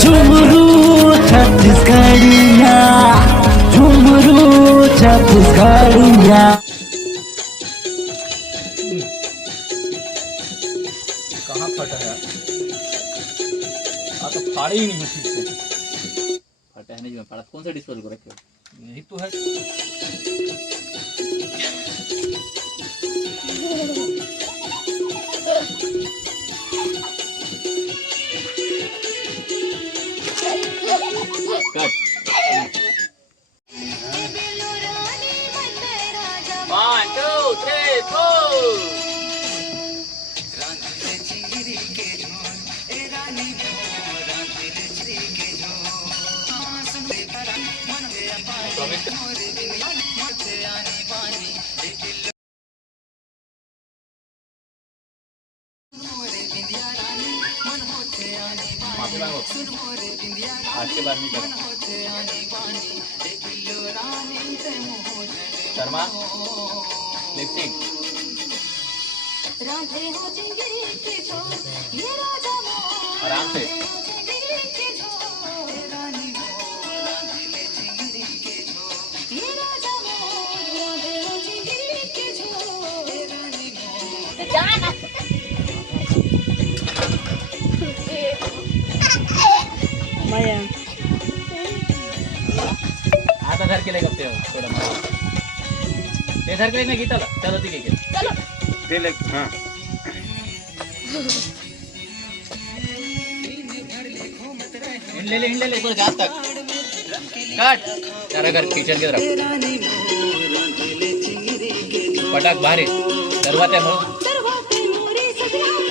झुमरू छत्तीसगढ़िया, झुमरू छत्तीसगढ़िया। कहाँ फटा है? तो फाड़े ही नहीं है ठीक से। फटा है नहीं में फाड़ा। कौन सा डिस्पोजल को रखे हो? यही तो है। कट। 1 2 3 4। माफी मांगो आज के बाद नहीं करो। शर्मा लिपस्टिक आराम से। आता धर के ले गप्ते हो थोड़ा मार ते धर के ले गीता ला चलो ठीक है चलो दे ले हां ले ले पूरा जात तक काट तेरा घर किचन की तरफ पटाक बाहर दरवाजे हो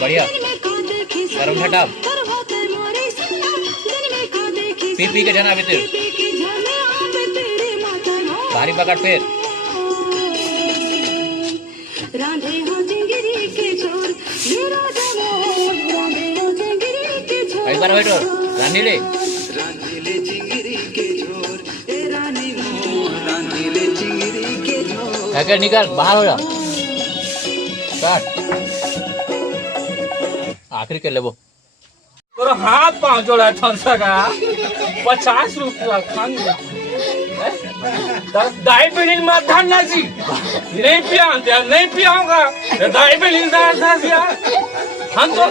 बढ़िया गरम ठटा पी के जाना अभी तेरे भारी पकड़ फिर एक बार बैठो रानी ले हैकर निकाल बाहर हो जा काट आखिरी कर ले वो और हाथ पांव जोड़ा थनसा का 50 रुपया खान दाई बहन मत धरना जी नहीं पियाऊंगा दाई बहन हम तो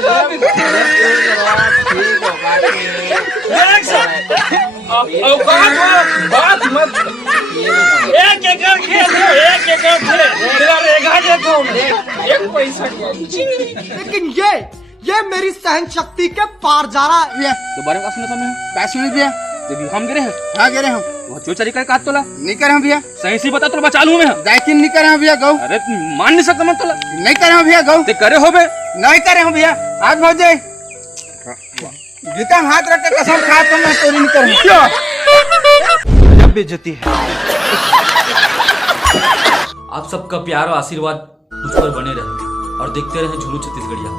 बात मत एक एकड़ खेत है तेरा रेगा देता हूँ एक पैसा लेकिन ये मेरी सहन शक्ति के पार जा रहा है। दोबारा का सुना था मैं पैसे नहीं दिया जब हम गिरे हैं हाँ गिरे हम वो चोर चोरी कर काट तोला नहीं करे हम भैया सही से बता तो बचा लूं मैं जायकिन नहीं करे हम भैया गौ अरे मान नहीं सकता मैं तोला नहीं करे हम भैया गौ ते करे होबे नहीं करे हम भैया आज भौजे गीता में हाथ रख के कसम खा तो मैं चोरी नहीं करूंगा जब बेइज्जती है। आप सबका प्यार और आशीर्वाद मुझ पर बने रहे और देखते रहे झुमरू छत्तीसगढ़िया।